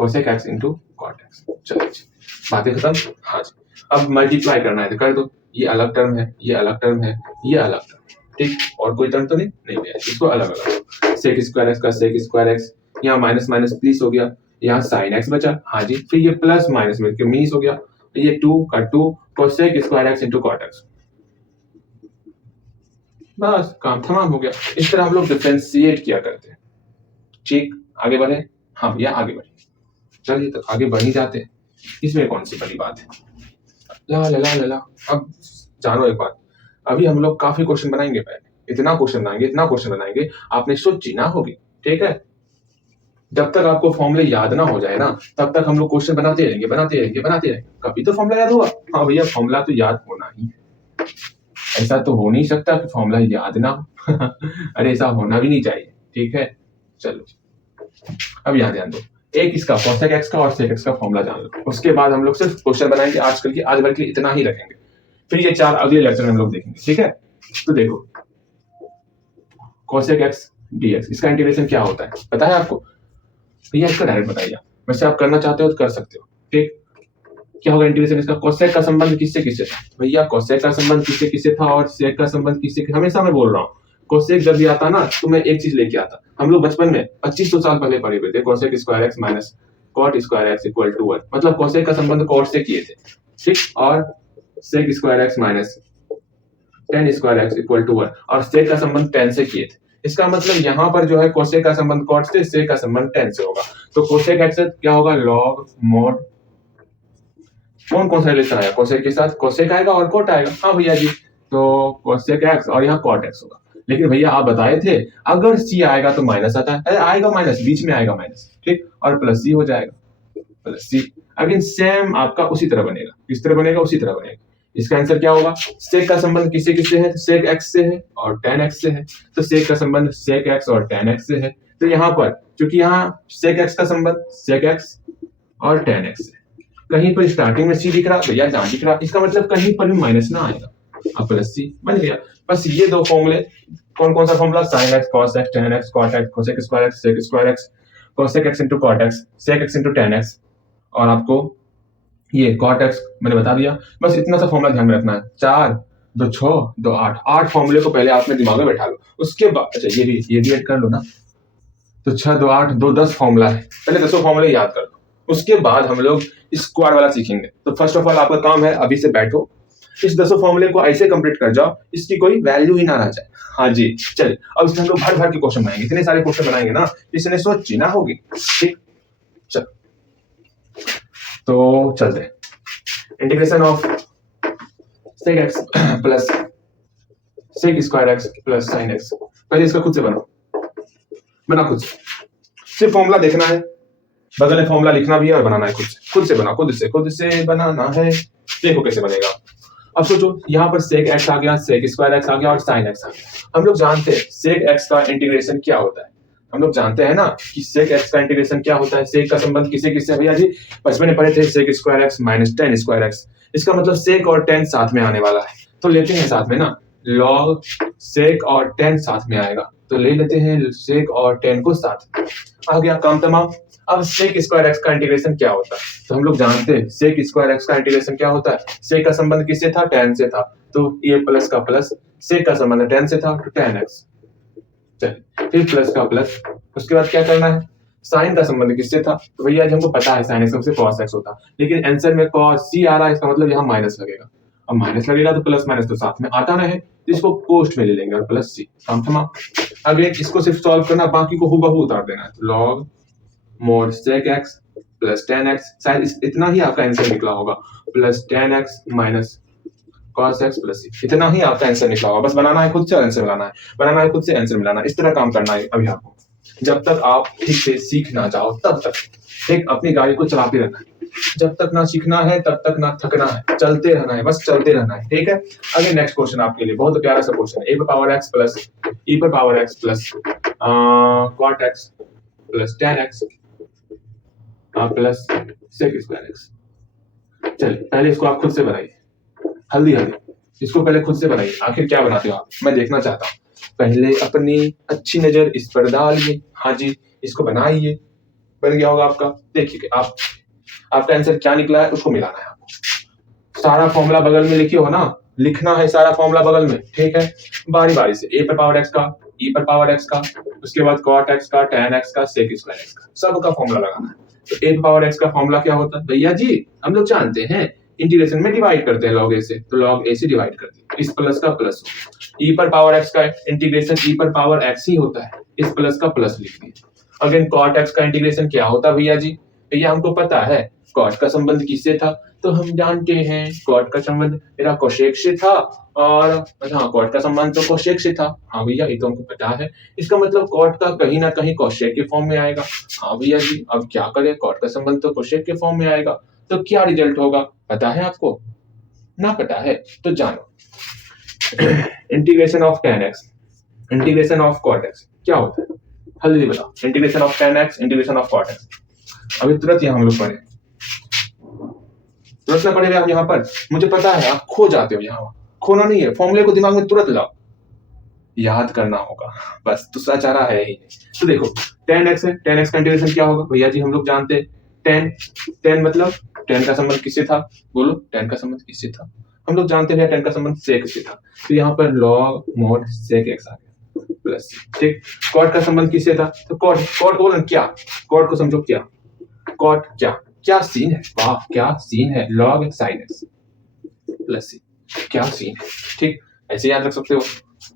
cosec x into cot x। चलिए बातें खत्म। हाँ जी, अब मल्टीप्लाई करना है तो कर दो, ये अलग टर्म है, ये अलग टर्म है, ये अलग टर्म, ठीक। और कोई टर्म तो नहीं है, इसको अलग अलग, sec स्क्वायर एक्स का sec स्क्वायर एक्स, यहाँ माइनस माइनस प्लस हो गया, यहाँ sin x बचा, हाँ जी, फिर ये प्लस माइनस मिलकर मीन्स हो गया, ये 2 का 2 cosec square x into cot x, बस काम तमाम हो गया। इस तरह हम लोग डिफरेंशिएट किया करते हैं, ठीक। आगे बढ़े, हाँ भैया आगे बढ़े, चलिए तो आगे बढ़ ही जाते हैं, इसमें कौन सी बड़ी बात है, ला ला ला ला। अब जानो एक बात, अभी हम लोग काफी क्वेश्चन बनाएंगे, पहले इतना क्वेश्चन बनाएंगे आपने सोची ना होगी, ठीक है। जब तक आपको फॉर्मूले याद ना हो जाए ना, तब तक हम लोग क्वेश्चन बनाते रहेंगे, कभी तो फॉर्मूला याद हुआ। हाँ भैया फॉर्मूला तो याद होना ही है, ऐसा तो हो नहीं सकता कि फॉर्मूला याद ना हो अरे ऐसा होना भी नहीं चाहिए, ठीक है। चलो अब यहाँ ध्यान दो, एक इसका cosec x का और sec x का फॉर्मूला जान लो, उसके बाद हम लोग सिर्फ क्वेश्चन बनाएंगे आजकल की, आज भर के लिए इतना ही रखेंगे, फिर ये 4 अगले लेक्चर में हम लोग देखेंगे, ठीक है। तो देखो cosec x dx, इसका इंटीग्रेशन क्या होता है पता है आपको, भैया इसका डायरेक्ट बताइए, वैसे आप करना चाहते हो तो कर सकते हो, ठीक। क्या होगा इंटीग्रेशन इसका, cosec का संबंध किससे किससे था भैया, cosec का संबंध किससे किससे था और sec का संबंध किससे, हमेशा मैं बोल रहा हूँ cosec जब भी आता ना तो मैं एक चीज लेके आता, हम लोग बचपन में 2500 साल पहले पढ़े हुए थे, cosec square x minus cot square x equal to 1, मतलब cosec का संबंध cot से किए थे, ठीक, और sec square x minus tan square x equal to 1, और sec का संबंध tan से किए थे। इसका मतलब यहाँ पर जो है cosec का संबंध cot से, sec का संबंध tan से होगा, तो cosec x क्या होगा log mod, कौन सा रिलेशन आया cosec के साथ, cosec आएगा और cot आएगा, हाँ भैया जी, तो cosec x और यहाँ cot x होगा। लेकिन भैया आप बताए थे अगर c आएगा तो माइनस आता है, आएगा माइनस, बीच में आएगा माइनस, ठीक, और प्लस c हो जाएगा, प्लस c। अगेन सेम आपका उसी तरह बनेगा, किस तरह बनेगा, उसी तरह बनेगा। इसका आंसर क्या होगा, sec का संबंध किससे किससे है, sec x से है और tan x से है, तो sec का संबंध sec x और tan x से है, तो यहाँ पर क्योंकि यहाँ sec x का संबंध sec x और tan x से, कहीं पर स्टार्टिंग में c दिख रहा भैया, जहां दिख रहा, इसका मतलब कहीं पर भी माइनस ना आएगा, अब प्लस सी बन गया। बस ये दो फॉर्मूले, कौन कौन सा formula, sine x cos x tan x cot x cosec square x sec square x cosec x into cot x sec x into tan x, और आपको ये कॉट एक्स मैंने बता दिया। बस इतना सा फॉर्मूला ध्यान में रखना है, 4 2 6 2 8, 8 फॉर्मूले को पहले आपने दिमाग में बैठा लो। उसके बाद अच्छा ये भी ऐड कर लो ना, तो 6 2 8 2 10 फॉर्मूला है, पहले 10 फॉर्मूले याद कर लो। उसके बाद हम लोग स्क्वायर वाला सीखेंगे। तो फर्स्ट ऑफ ऑल आपका काम है अभी से बैठो, इस 10 फॉर्मूले को ऐसे कंप्लीट कर जाओ इसकी कोई वैल्यू ही ना रह जाए। हाँ जी चल, अब इसमें हम लोग भर भर के क्वेश्चन बनाएंगे, इतने सारे क्वेश्चन बनाएंगे ना इसने सोची ना होगी। ठीक चल, तो चलते हैं। Integration of sec x plus sec square x plus sine x, पहले इसका खुद से बना खुद से, सिर्फ फॉर्मूला देखना है, बगल में फॉर्मूला लिखना भी है और बनाना है खुद से। खुद से बना, खुद से बनाना है। देखो कैसे बनेगा। अब सोचो यहाँ पर सेक एक्स आ गया, सेक स्क्वायर एक्स आ गया और साइन एक्स आ गया। हम लोग जानते हैं सेक एक्स का इंटीग्रेशन क्या होता है, हम लोग जानते हैं ना कि सेक एक्स का इंटीग्रेशन क्या होता है। सेक का संबंध किससे किससे भैया जी, बचपन में पढ़े थे, sec square x minus tan square x. इसका मतलब सेक और टेन साथ में आने वाला है, तो लेते हैं साथ में ना, लॉग सेक और टेन साथ में आएगा, तो ले लेते हैं सेक और टेन को साथ। आ गया काम तमाम। अब सेक स्क्वायर एक्स का इंटीग्रेशन क्या होता है, तो हम लोग जानते हैं सेक स्क्वायर एक्स का इंटीग्रेशन क्या होता है। सेक का संबंध किससे था, टेन से था, तो ये प्लस का प्लस, सेक का संबंध टेन से था तो टेन एक्स, चलिए फिर प्लस का प्लस। उसके बाद क्या करना है, साइन का संबंध किससे था, तो भैया आज हमको पता है साइन एक्स से कॉस एक्स होता, लेकिन आंसर में कॉस सी आ रहा है, इसका मतलब यहाँ माइनस लगेगा। अब माइनस लगेगा तो प्लस माइनस तो साथ में आता नहीं है, तो इसको कोष्ट में ले लेंगे और प्लस सी, काम थमा। अगले इसको सिर्फ सॉल्व करना, बाकी को हूबहू उतार देना है। तो log mod sec x plus tan x, शायद इतना ही आपका आंसर निकला होगा, plus tan x minus cos x plus c, इतना ही आपका आंसर निकला होगा। बस बनाना है खुद से, आंसर मिलाना है, बनाना है खुद से, आंसर मिलाना है, इस तरह काम करना है अभी आपको। जब तक आप ठीक से सीख ना जाओ तब तक ठीक अपनी गाड़ी को चलाते रहना है, जब तक ना सीखना है तब तक ना थकना है, चलते रहना है, बस चलते रहना है। ठीक है, आगे नेक्स्ट क्वेश्चन आपके लिए बहुत प्यारा सा क्वेश्चन है। ए पर पावर एक्स प्लस ई पर power x plus cot x plus tan x plus sec square x. चलिए पहले इसको आप खुद से बनाइए, हल्दी इसको पहले खुद से बनाइए। आखिर क्या बनाते हो आप, मैं देखना चाहता हूँ। पहले अपनी अच्छी नजर इस पर डालिए, हाँ जी इसको बनाइए, बन गया होगा आपका। देखिए आप आपका आंसर क्या निकला है उसको मिलाना है आपको। सारा फॉर्मूला बगल में लिखिए हो ना, लिखना है सारा फॉर्मूला बगल में, ठीक है। बारी बारी से ए पर पावर एक्स का, ई पर पावर एक्स का, उसके बाद कॉट एक्स का, टेन एक्स का, सेक स्क्वायर एक्स का, सबका फॉर्मूला लगाना है। तो ए पर पावर एक्स का फॉर्मूला क्या होता है भैया जी, हम लोग जानते हैं इंटीग्रेशन में डिवाइड करते हैं लॉग ए से, तो लॉग ए से डिवाइड कर दिया, इस प्लस का प्लस। ई पर पावर एक्स का इंटीग्रेशन ई पर पावर एक्स ही होता है, इस प्लस का प्लस लिख दिया। अगेन कॉट एक्स का इंटीग्रेशन क्या होता है भैया जी, भैया हमको पता है कॉट का संबंध किससे था, तो हम जानते हैं कॉट का संबंध मेरा कोशेक से था, और हाँ कॉट का संबंध तो कोशेक से था, हाँ भैया ये तो हमको पता है। इसका मतलब कॉट का कहीं ना कहीं कोशेक के फॉर्म में आएगा। हाँ भैया जी अब क्या करें, कॉट का संबंध तो कोशेक के फॉर्म में आएगा, तो क्या रिजल्ट होगा पता है आपको, ना पता है तो जानो। Integration of tan x integration of cot x क्या होता है, जल्दी बताओ। Integration of tan x integration of cot x, अभी तुरंत यहाँ हम लोग पढ़े, तुरंत ना पढ़े आप यहाँ पर, मुझे पता है आप खो जाते हो, यहाँ खोना नहीं है, फॉर्मूले को दिमाग में तुरंत लाओ, याद करना होगा, बस दूसरा चारा है ही। तो देखो टेन एक्स है, टेन एक्स का इंटीग्रेशन क्या होगा भैया जी, हम लोग जानते हैं टेन, टेन मतलब टेन का संबंध किससे था, बोलो टेन का संबंध किससे था, हम लोग जानते हैं टेन का संबंध सेक से था, तो यहाँ पर लॉग मोड सेक एक्स आ गया प्लस, ठीक। कॉट का संबंध किससे था, तो कॉट, कॉट बोलो क्या, कॉट को समझो क्या, कॉट क्या क्या सीन है, वाह क्या सीन है, लॉग साइन एक्स प्लस सी, क्या सीन है, ठीक। ऐसे याद रख सकते हो,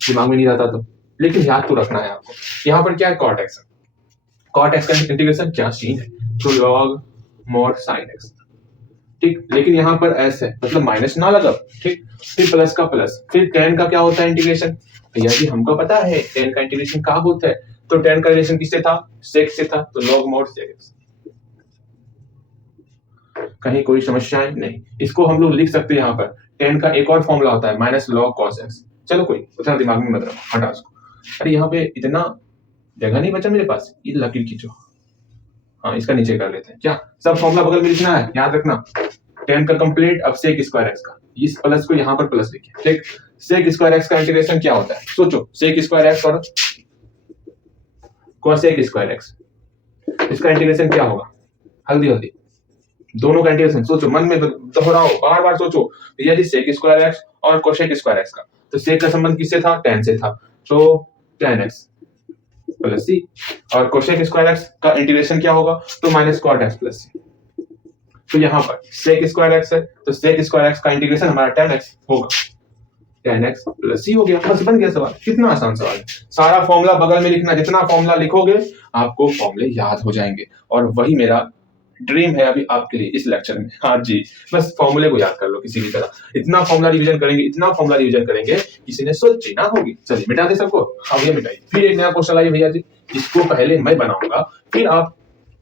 दिमाग में नहीं रहता तो, लेकिन याद तो रखना है आपको। यहाँ पर क्या है कॉट एक्स, कॉट एक्स का इंटीग्रेशन क्या सीन है, तो लॉग मोड साइन एक्स, ठीक। लेकिन यहाँ पर एस है मतलब माइनस ना लगा, ठीक। फिर प्लस का प्लस, फिर टेन का क्या होता है इंटीग्रेशन, भैया जी हमको पता है टेन का इंटीग्रेशन कहाँ होता है, तो टेन का रिलेशन किससे था, सेक से था, तो लॉग मोड सेक एक्स। कहीं कोई समस्याएं नहीं, इसको हम लोग लिख सकते हैं यहाँ पर, टेन का एक और फॉर्मूला होता है माइनस लॉग कॉस एक्स। चलो कोई उतना दिमाग में मत रखो, हटा उसको। अरे यहाँ पे इतना जगह नहीं बचा मेरे पास, ये लकीर खींचो, हाँ इसका नीचे कर लेते हैं क्या, सब फॉर्मूला बगल में लिखना है, याद रखना। टेन का कंप्लीट, अब सेक स्क्वायर एक्स का, इस प्लस को यहाँ पर प्लस लिखिए, ठीक। सेक स्क्वायर एक्स का इंटीग्रेशन क्या होता है, सोचो, सेक स्क्वायर एक्स और कोसेक स्क्वायर एक्स, इसका इंटीग्रेशन क्या होगा, हल्दी हल्दी दोनों का इंटीग्रेशन सोचो, मन में दोहराओ, बार बार सोचो। यदि सेक स्क्वायर एक्स और कोसेक स्क्वायर एक्स का, तो सेक का संबंध किससे था, tan से था, तो tan x प्लस सी, और कोसेक स्क्वायर एक्स का इंटीग्रेशन क्या होगा, तो माइनस कॉट एक्स प्लस सी। तो यहाँ पर सेक स्क्वायर एक्स है, तो सेक स्क्वायर एक्स का इंटीग्रेशन हमारा tan x होगा, tan x प्लस सी हो गया, बस बन गया सवाल। कितना आसान सवाल है। सारा फॉर्मूला बगल में लिखना, जितना फॉर्मूला लिखोगे आपको फॉर्मूले याद हो जाएंगे, और वही मेरा ड्रीम है अभी आपके लिए इस लेक्चर में। हाँ जी, बस फॉर्मूले को याद कर लो किसी भी तरह, इतना फॉर्मूला रिवीजन करेंगे, इतना फॉर्मूला रिवीजन करेंगे किसी ने सोची ना होगी। चलिए मिटा दे सबको, हाँ भैया मिटाइए। फिर एक नया क्वेश्चन आइए भैया जी, इसको पहले मैं बनाऊंगा, फिर आप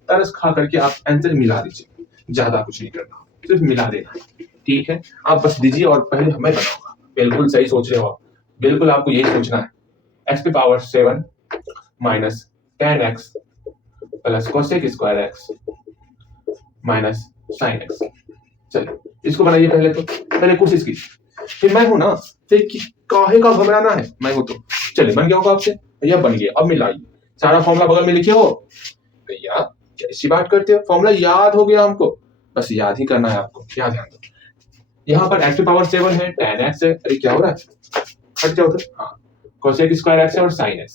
तरस खा करके आप आंसर मिला दीजिए, ज्यादा कुछ नहीं करना, सिर्फ मिला देना, ठीक है। आप बस दीजिए और पहले मैं बनाऊंगा। बिल्कुल सही सोच रहे हो आप, बिल्कुल आपको यही सोचना है। एक्स की power 7 minus tan x plus cosec square x minus sine x. चलिए इसको बनाइए पहले, तो पहले कोशिश कीजिए, फिर मैं हूं ना, फिर काहे का घबराना है, मैं हूं तो। चलिए बन गया होगा आपसे भैया, बन गया। अब मिलाइए, सारा फॉर्मूला बगल में लिखे हो भैया, कैसी बात करते हो, फॉर्मूला याद हो गया हमको, बस याद ही करना है आपको। क्या ध्यान दो, यहाँ पर x की पावर 7 है, tan x है, अरे क्या हो रहा है, हट जाओ उधर, हाँ कोसेक स्क्वायर एक्स है और साइन एक्स।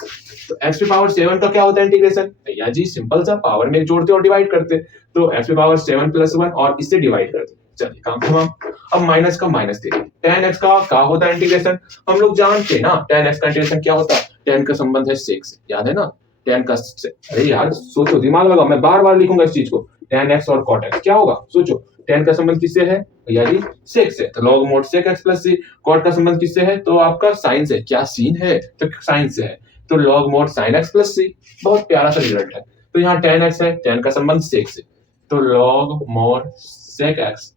तो x की पावर 7 का क्या होता है इंटीग्रेशन, भैया जी सिंपल सा, पावर में जोड़ते और डिवाइड करते, तो x की पावर 7 प्लस 1 और इससे डिवाइड करते। चलिए काम तमाम। अब माइनस का माइनस दे, tan x का क्या होता है इंटीग्रेशन, हम लोग जानते हैं ना, tan x का इंटीग्रेशन क्या होता है, tan का संबंध है sec से, याद है ना, tan का, अरे यार सोचो, दिमाग लगाओ, मैं बार बार लिखूंगा इस चीज को, tan x और cot x क्या होगा, सोचो, tan का संबंध किससे है भैया जी, sec से, तो log mod sec x plus c। cot का संबंध किससे है, तो आपका sin से, क्या sin है, तो sin से है, तो log mod sin x plus c। बहुत प्यारा सा रिजल्ट है। तो यहाँ tan x है, tan का संबंध sec से, तो log mod sec x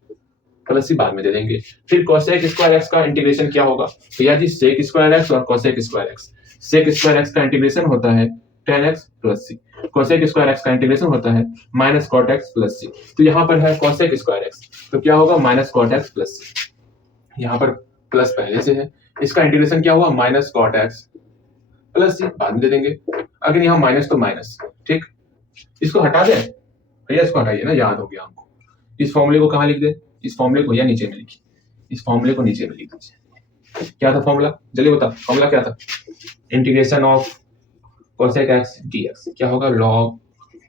plus c बाद में दे देंगे। फिर कोसेक स्क्वायर एक्स का इंटीग्रेशन क्या होगा भैया जी, सेक स्क्वायर एक्स और cosec square x. Sec square x का इंटीग्रेशन होता है tan x plus c, cosec square x का इंटीग्रेशन होता है minus cot x plus c। तो यहाँ पर है कोसेक स्क्वायर एक्स, तो क्या होगा minus cot x plus c, यहाँ पर प्लस पहले से है, इसका इंटीग्रेशन क्या हुआ minus cot x plus c, बाद में दे देंगे। अगर यहाँ माइनस तो माइनस, ठीक, इसको हटा दें भैया, इसको हटाइए ना, याद हो गया हमको। इस फॉर्मूले को कहाँ लिख दे, इस फॉर्मूले को या नीचे में लिखिए, इस फॉर्मूले को नीचे में लिख दीजिए। क्या था फॉर्मूला, जल्दी बता, फॉर्मूला क्या था, integration of cosec x dx, क्या होगा log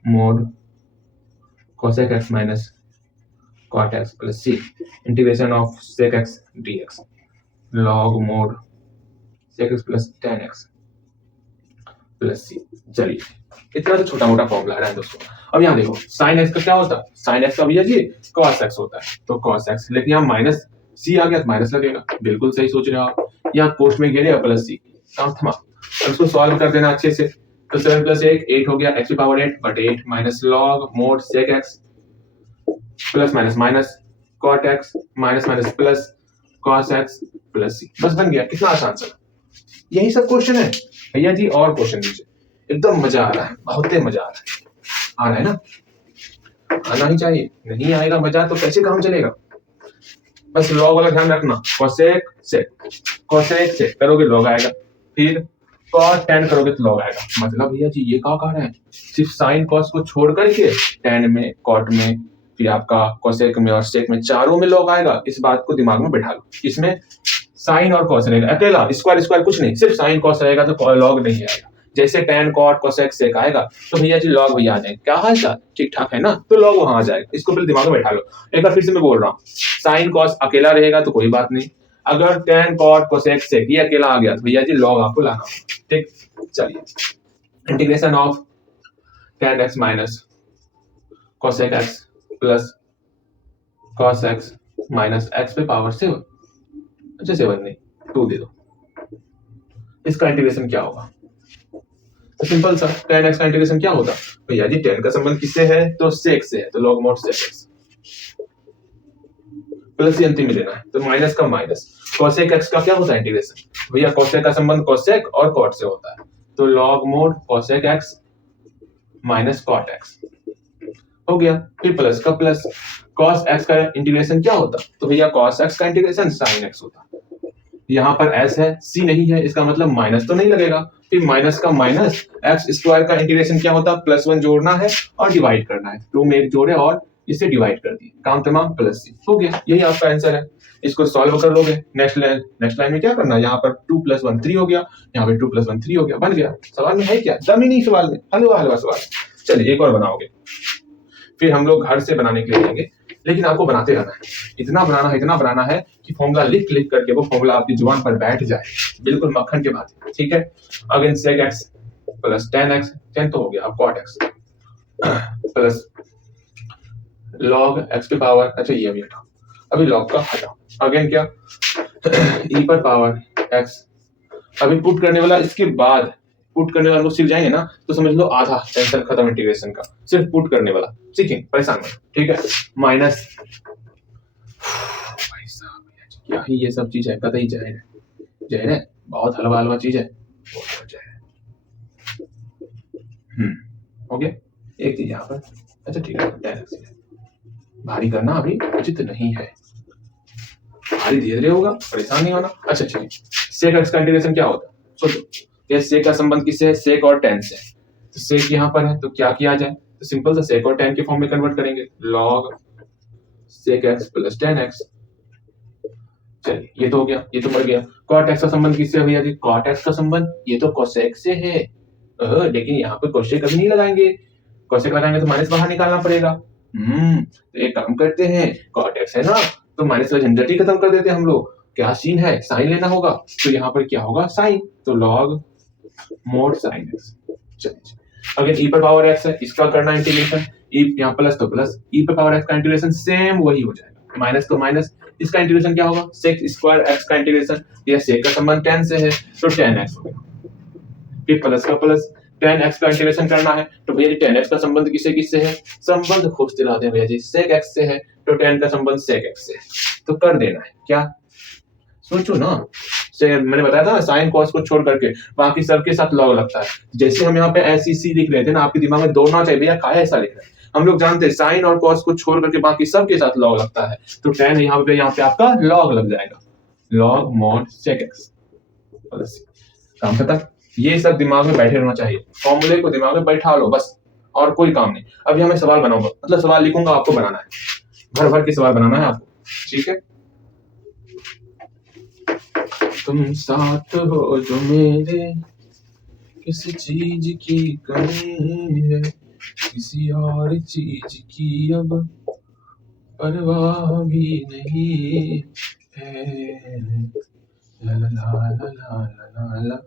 mod cosec x minus cot x plus c, integration of sec x dx log mod sec x plus tan x plus c. चलिए इतना तो छोटा मोटा फॉर्मूला है दोस्तों। अब यहाँ देखो साइन एक्स का क्या होता है, साइन एक्स का भैया जी cos x होता है, तो cos x, लेकिन यहाँ माइनस सी आ गया तो माइनस लगेगा, बिल्कुल सही सोच रहे हो आप। यहाँ कोष्ट में गिरेगा प्लस सी, काम थमा। अब इसको सॉल्व कर देना अच्छे से, तो 7 प्लस 8 हो गया, x की power 8 but 8 minus log mod sec x plus minus minus cot x minus minus plus cos x plus c, बस बन गया। कितना आसान सा, यही सब क्वेश्चन है भैया जी। और क्वेश्चन दीजिए, एकदम मजा आ रहा है, बहुत ही मजा आ रहा है ना, आना ही चाहिए, नहीं आएगा मजा तो कैसे काम चलेगा। बस लॉग वाला ध्यान रखना, कोसेक से, कोसेक से करोगे लॉग आएगा, फिर cos tan करोगे तो लॉग आएगा। मतलब भैया जी ये क्या कह रहे हैं, सिर्फ साइन cos को छोड़ करके tan में, cot में, फिर आपका कोसेक में और सेक में, चारों में लॉग आएगा। इस बात को दिमाग में बैठा लो, इसमें साइन और cos रहेगा, अकेला स्क्वायर स्क्वायर कुछ नहीं, सिर्फ साइन cos रहेगा तो लॉग नहीं आएगा। जैसे tan cot कोसेक सेक आएगा तो भैया जी लॉग भैया आ जाएगा। क्या हाल चाल, ठीक ठाक है ना, तो लॉग वहां आ जाएगा। इसको पहले दिमाग में बैठा लो। एक बार फिर से मैं बोल रहा हूँ, साइन cos अकेला रहेगा तो कोई बात नहीं, अगर tan cot कोसेक सेक ये अकेला आ गया तो भैया जी लॉग आपको लाना होगा, ठीक। चलिए integration of tan x minus cosec x plus cos x minus x पे पावर 7, अच्छा 7 नहीं 2 दे दो, इसका इंटीग्रेशन क्या होगा, तो सिंपल सा tan x का इंटीग्रेशन क्या होता भैया जी, tan का संबंध किससे है, तो sec से है, तो log mod sec x plus ही अंतिम में लेना है, तो माइनस का माइनस cosec x का क्या होता है इंटीग्रेशन भैया, cosec का संबंध cosec और cot से होता है, तो log mod cosec x minus cot x हो गया। फिर प्लस का प्लस cos x का इंटीग्रेशन क्या होता? तो भैया cos x का इंटीग्रेशन sin x होता। यहाँ पर s है, c नहीं है, इसका मतलब माइनस तो नहीं लगेगा। फिर माइनस का माइनस, एक्स स्क्वायर का इंटीग्रेशन क्या होता? +1 जोड़ना है और डिवाइड करना है। 2 में 1 जोड़े और इसे डिवाइड कर दिए, काम तमाम, प्लस c हो गया। यही आपका आंसर है। इसको सॉल्व कर लोगे। नेक्स्ट लाइन में क्या करना है? यहाँ पर 2 + 1 3 हो गया, यहाँ पे 2 + 1 3 हो गया, बन गया। सवाल में है क्या? दम ही नहीं सवाल में, हलवा हलवा सवाल। चलिए एक और बनाओगे, फिर हम लोग घर से बनाने के लिए लेंगे, लेकिन आपको बनाते रहना है। इतना बनाना है कि फॉर्मूला लिख लिख करके वो फॉर्मूला आपकी जुबान पर बैठ जाए, बिल्कुल मक्खन के भांति। ठीक है। Again sec x plus tan x, tan तो हो गया, अब cot x plus log x के पावर, अच्छा ये अभी हटाओ, अभी log का हटाओ। अगेन क्या? e पर पावर x, अभी पुट करने वाला, इसके बाद पुट करने वाला लोग सीख जाएंगे ना, तो समझ लो आधा टेंशन खत्म इंटीग्रेशन का, सिर्फ पुट करने वाला सीखेंगे, परेशान मत। ठीक है। माइनस, भाई साहब क्या ही ये सब चीज है, कतई जहर है, बहुत हलवा हलवा चीज है, बहुत जहर है। हो गया एक चीज यहाँ पर। अच्छा ठीक है, भारी करना अभी उचित नहीं है, भारी धीरे धीरे होगा, परेशान नहीं होना। अच्छा ठीक है, सेक एक्स का इंटीग्रेशन क्या होता है? सोचो, ये सेक का संबंध किससे है? सेक और टेन से। तो सेक यहाँ पर है, तो क्या किया जाए? तो सिंपल सा सेक और टेन के फॉर्म में कन्वर्ट करेंगे, log sec x plus tan x. चलिए ये तो हो गया, ये तो मर गया। कॉट एक्स का संबंध किससे है भैया जी? कॉट एक्स का संबंध ये तो कोसेक से है, लेकिन यहाँ पे कोसेक कभी नहीं लगाएंगे, कोसेक लगाएंगे तो माइनस बाहर निकालना पड़ेगा। तो एक काम करते हैं, कॉट एक्स है ना, तो माइनस का झंझट ही खत्म कर देते हैं हम लोग। क्या सीन है? साइन लेना होगा, तो यहाँ पर क्या होगा? साइन, तो लॉग मोड साइन एक्स। चलिए अगर e पर पावर x है, इसका करना इंटीग्रेशन, e यहाँ प्लस तो प्लस, e पर पावर x का इंटीग्रेशन सेम वही हो जाएगा, माइनस तो माइनस, इसका इंटीग्रेशन क्या होगा? sec स्क्वायर x का इंटीग्रेशन, ये sec का संबंध tan से है, तो tan x हो गया। फिर प्लस का प्लस, tan x का इंटीग्रेशन करना है, तो भैया जी tan x का संबंध किससे किससे है? संबंध खोज दिलाते हैं भैया जी, sec x से है, तो tan का संबंध sec x से है, तो कर देना है। क्या सोचो ना, मैंने बताया था साइन कॉस को छोड़ करके बाकी सबके साथ लॉग लगता है। जैसे हम यहाँ पे SEC लिख रहे थे ना, आपके दिमाग में दौड़ना चाहिए भैया काहे ऐसा लिख रहे हैं। हम लोग जानते हैं साइन और कॉस को छोड़ करके बाकी सबके साथ लॉग लगता है, तो tan यहाँ पे आपका लॉग लग जाएगा, लॉग मॉड सेक एक्स। काम खत्म। ये सब दिमाग में बैठे रहना चाहिए, फॉर्मूले को दिमाग में बैठा लो बस, और कोई काम नहीं। अभी हमें सवाल बनाऊंगा, मतलब सवाल लिखूंगा, आपको बनाना है, भर भर के सवाल बनाना है आपको। ठीक है। तुम साथ हो जो मेरे, किसी चीज की कमी है, किसी और चीज की अब परवाह भी नहीं है। ला ला ला ला ला ला ला।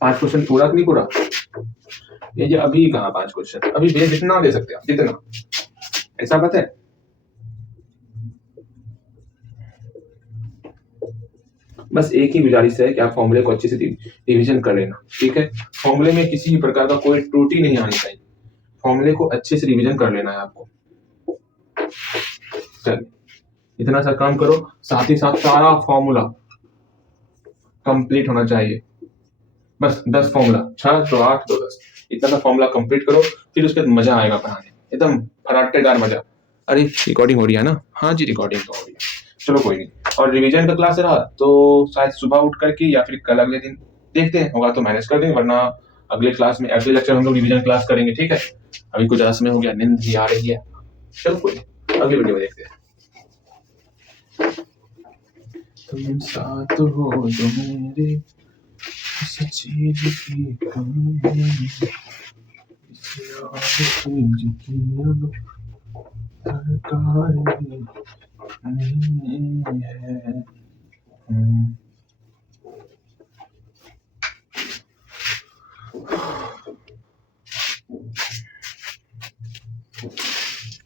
पांच क्वेश्चन पूरा कि नहीं पूरा? ये अभी कहा 5 क्वेश्चन, अभी भेज जितना दे सकते हैं आप, जितना, ऐसा बात है। बस एक ही गुजारिश है कि आप फॉर्मूले को अच्छे से रिवीजन कर लेना। ठीक है। फॉर्मूले में किसी भी प्रकार का कोई त्रुटि नहीं आनी चाहिए, फॉर्मूले को अच्छे से रिवीजन कर लेना है आपको। चलिए इतना सा काम करो, साथ ही साथ सारा फॉर्मूला कंप्लीट होना चाहिए। बस 10 फॉर्मूला, 6 तो 8 तो 10, इतना सा फॉर्मूला कंप्लीट करो, फिर उसके बाद मजा आएगा पढ़ाने, एकदम फराटेदार मजा। अरे रिकॉर्डिंग हो रही है ना? हाँ जी रिकॉर्डिंग तो हो रही है, चलो कोई नहीं। और रिवीजन का क्लास रहा तो शायद सुबह उठ करके या फिर कल अगले दिन देखते हैं, होगा तो मैनेज कर देंगे, वरना अगले क्लास में अगले लेक्चर हम लोग रिवीजन क्लास करेंगे। ठीक है। अभी कुछ ज्यादा समय हो गया, नींद भी आ रही है, चलो कोई नहीं, अगली वीडियो में देखते हैं। तुम साथ हो जो मेरे, किसी चीज की कमी है, किसी और चीज की अब सरकार नहीं है।